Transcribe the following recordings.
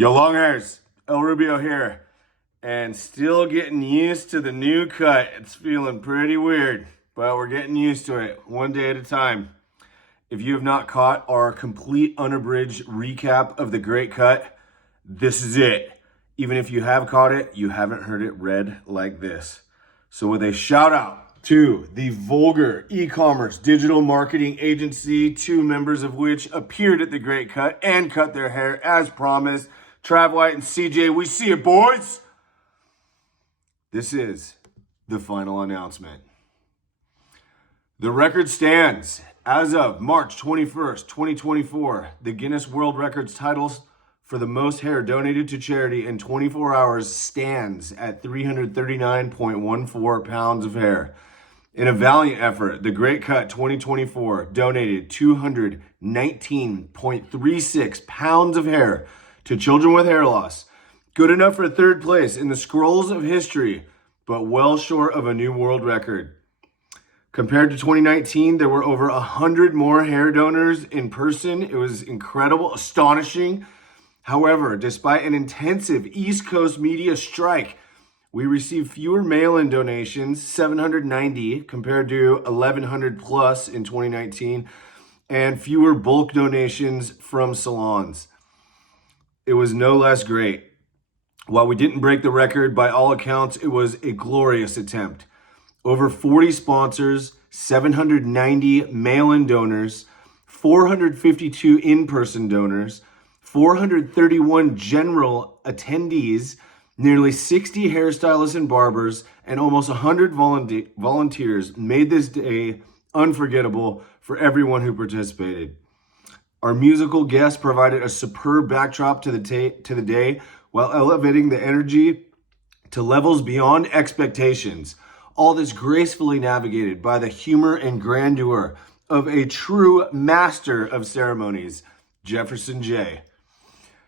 Yo, long hairs, El Rubio here, and still getting used to the new cut. It's feeling pretty weird, but we're getting used to it one day at a time. If you have not caught our complete unabridged recap of the Great Cut, this is it. Even if you have caught it, you haven't heard it read like this. So with a shout out to the Vulgar e-commerce digital marketing agency, two members of which appeared at the Great Cut and cut their hair as promised, Trav White and CJ, we see it, boys. This is the final announcement. The record stands. As of March 21st, 2024, the Guinness World Records titles for the most hair donated to charity in 24 hours stands at 339.14 pounds of hair. In a valiant effort, the Great Cut 2024 donated 219.36 pounds of hair to children with hair loss. Good enough for third place in the scrolls of history, but well short of a new world record. Compared to 2019, there were over 100 more hair donors in person. It was incredible, astonishing. However, despite an intensive East Coast media strike, we received fewer mail-in donations, 790 compared to 1,100 plus in 2019, and fewer bulk donations from salons. It was no less great. While we didn't break the record, by all accounts, it was a glorious attempt. Over 40 sponsors, 790 mail-in donors, 452 in-person donors, 431 general attendees, nearly 60 hairstylists and barbers, and almost 100 volunteers made this day unforgettable for everyone who participated. Our musical guests provided a superb backdrop to the day while elevating the energy to levels beyond expectations. All this gracefully navigated by the humor and grandeur of a true master of ceremonies, Jefferson J.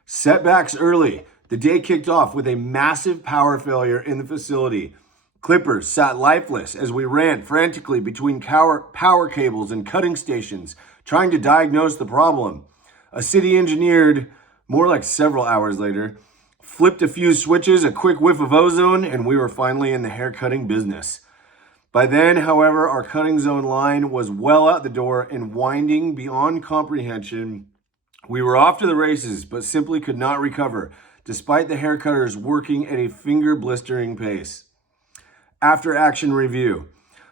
Setbacks early. The day kicked off with a massive power failure in the facility. Clippers sat lifeless as we ran frantically between power cables and cutting stations, trying to diagnose the problem. A city engineered, more like several hours later, flipped a few switches, a quick whiff of ozone, and we were finally in the hair cutting business. By then, however, our cutting zone line was well out the door and winding beyond comprehension. We were off to the races, but simply could not recover, despite the hair cutters working at a finger-blistering pace. After action review.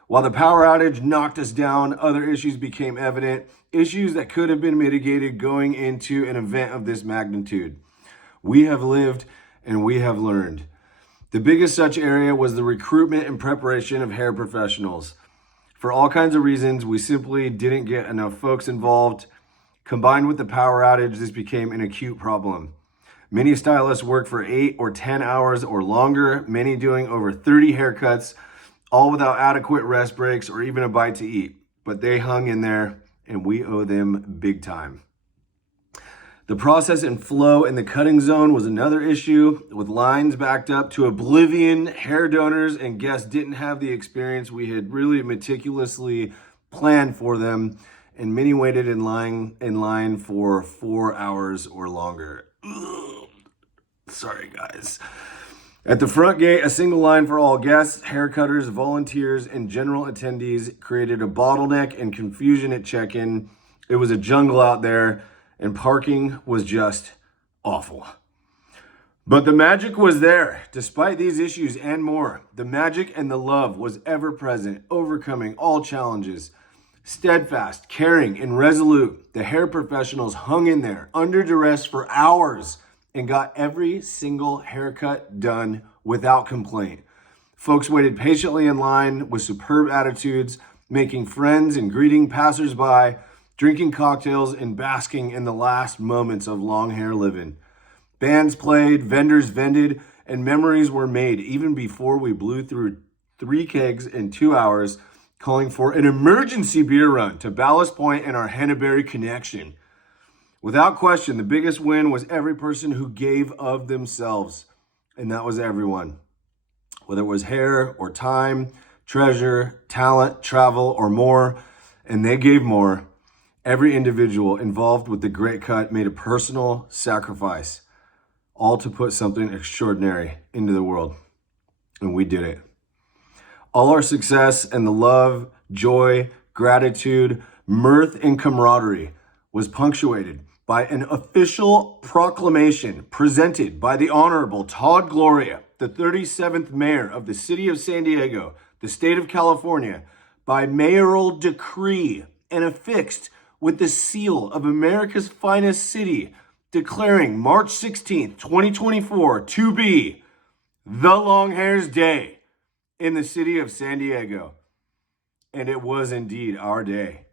While the power outage knocked us down, other issues became evident, issues that could have been mitigated going into an event of this magnitude. We have lived and we have learned. The biggest such area was the recruitment and preparation of hair professionals. For all kinds of reasons, we simply didn't get enough folks involved. Combined with the power outage, this became an acute problem. Many stylists worked for 8 or 10 hours or longer, many doing over 30 haircuts, all without adequate rest breaks or even a bite to eat. But they hung in there, and we owe them big time. The process and flow in the cutting zone was another issue, with lines backed up to oblivion. Hair donors and guests didn't have the experience we had really meticulously planned for them, and many waited in line for 4 hours or longer. Ugh. Sorry, guys. At the front gate, a single line for all guests, hair cutters, volunteers, and general attendees created a bottleneck and confusion at check-in. It was a jungle out there, and parking was just awful. But the magic was there. Despite these issues and more, the magic and the love was ever present, overcoming all challenges. Steadfast, caring, and resolute, the hair professionals hung in there under duress for hours and got every single haircut done without complaint. Folks waited patiently in line with superb attitudes, making friends and greeting passersby, drinking cocktails and basking in the last moments of long hair living. Bands played, vendors vended, and memories were made even before we blew through 3 kegs in 2 hours, calling for an emergency beer run to Ballast Point and our Henneberry connection. Without question, the biggest win was every person who gave of themselves, and that was everyone. Whether it was hair or time, treasure, talent, travel, or more, and they gave more. Every individual involved with the Great Cut made a personal sacrifice. all to put something extraordinary into the world. And we did it. All our success and the love, joy, gratitude, mirth, and camaraderie was punctuated by an official proclamation presented by the Honorable Todd Gloria, the 37th Mayor of the City of San Diego, the State of California, by mayoral decree and affixed with the seal of America's finest city, declaring March 16th, 2024 to be the Long Hair's Day in the city of San Diego. And it was indeed our day.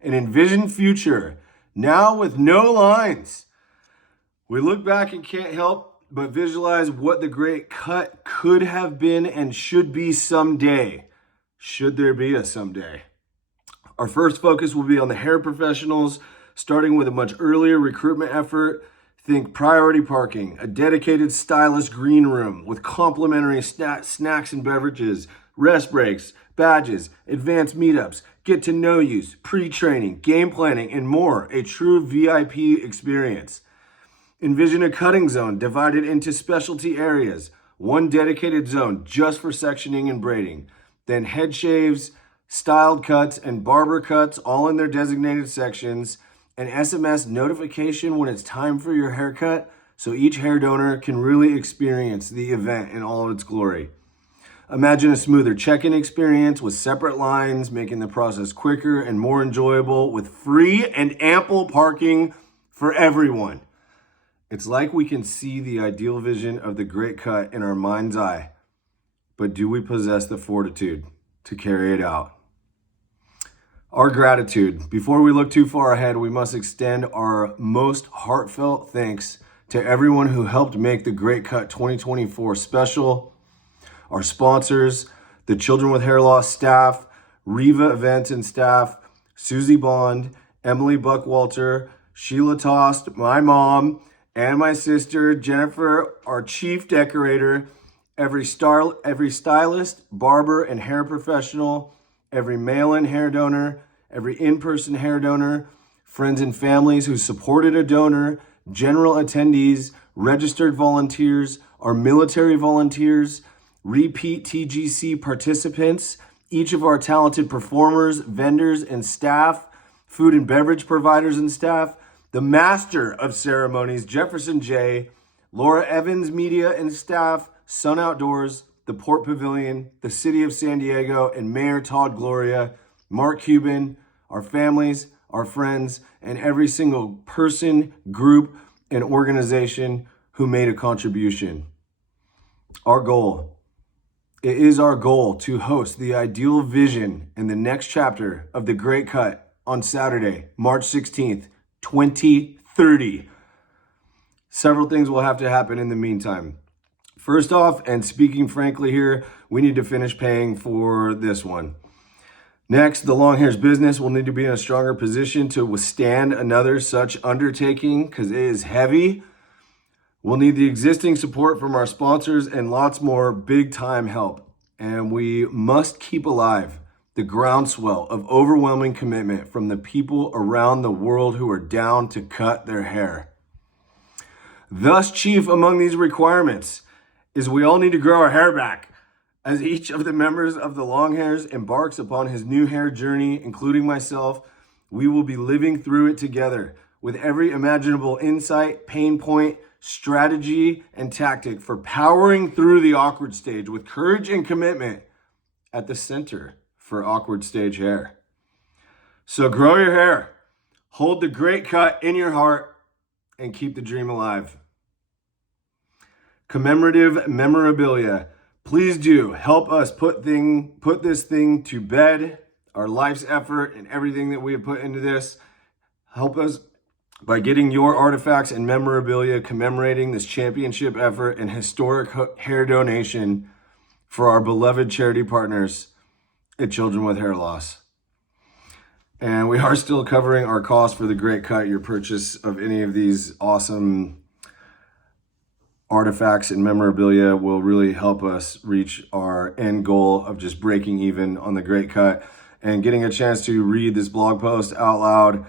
An envisioned future, now with no lines. We look back and can't help but visualize what the great cut could have been and should be someday, should there be a someday. Our first focus will be on the hair professionals, starting with a much earlier recruitment effort. Think priority parking, a dedicated stylist green room with complimentary snacks and beverages, rest breaks, badges, advanced meetups, get to know yous, pre-training, game planning, and more. A true VIP experience. Envision a cutting zone divided into specialty areas, one dedicated zone just for sectioning and braiding. Then head shaves, styled cuts, and barber cuts all in their designated sections. An SMS notification when it's time for your haircut, so each hair donor can really experience the event in all of its glory. Imagine a smoother check-in experience with separate lines, making the process quicker and more enjoyable with free and ample parking for everyone. It's like we can see the ideal vision of the great cut in our mind's eye, but do we possess the fortitude to carry it out? Our gratitude. Before we look too far ahead, we must extend our most heartfelt thanks to everyone who helped make the Great Cut 2024 special. Our sponsors, the Children with Hair Loss staff, Riva Events and staff, Susie Bond, Emily Buckwalter, Sheila Tost, my mom, and my sister, Jennifer, our chief decorator, every stylist, barber, and hair professional, every mail-in hair donor, every in-person hair donor, friends and families who supported a donor, general attendees, registered volunteers, our military volunteers, repeat TGC participants, each of our talented performers, vendors, and staff, food and beverage providers and staff, the master of ceremonies, Jefferson J., Laura Evans Media and staff, Sun Outdoors, the Port Pavilion, the City of San Diego, and Mayor Todd Gloria, Mark Cuban, our families, our friends, and every single person, group, and organization who made a contribution. Our goal. It is our goal to host the ideal vision in the next chapter of The Great Cut on Saturday, March 16th, 2030. Several things will have to happen in the meantime. First off, and speaking frankly here, we need to finish paying for this one. Next, the long hair's business will need to be in a stronger position to withstand another such undertaking because it is heavy. We'll need the existing support from our sponsors and lots more big time help. And we must keep alive the groundswell of overwhelming commitment from the people around the world who are down to cut their hair. Thus, chief among these requirements is we all need to grow our hair back. As each of the members of the Long Hairs embarks upon his new hair journey, including myself, we will be living through it together with every imaginable insight, pain point, strategy, and tactic for powering through the awkward stage with courage and commitment at the center for awkward stage hair. So grow your hair, hold the great cut in your heart, and keep the dream alive. Commemorative memorabilia. Please do help us put this thing to bed, our life's effort and everything that we have put into this. Help us by getting your artifacts and memorabilia commemorating this championship effort and historic hair donation for our beloved charity partners at Children with Hair Loss. And we are still covering our cost for the Great Cut. Your purchase of any of these awesome artifacts and memorabilia will really help us reach our end goal of just breaking even on the Great Cut. And getting a chance to read this blog post out loud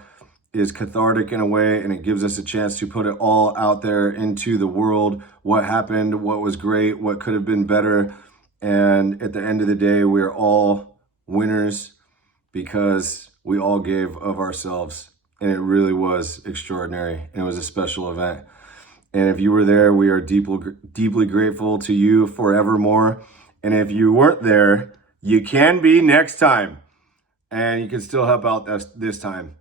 is cathartic in a way, and it gives us a chance to put it all out there into the world. What happened, what was great, what could have been better. And at the end of the day, we are all winners because we all gave of ourselves. And it really was extraordinary. And it was a special event. And if you were there, we are deeply grateful to you forevermore. And if you weren't there, you can be next time. And you can still help out this time.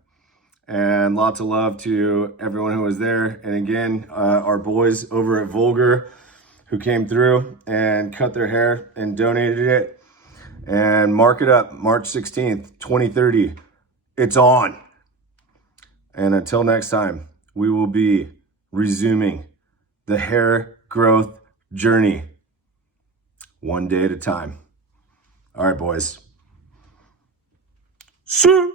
And lots of love to everyone who was there. And again, our boys over at Vulgar who came through and cut their hair and donated it. And mark it up, March 16th, 2030. It's on. And until next time, we will be resuming the hair growth journey one day at a time. All right, boys. See.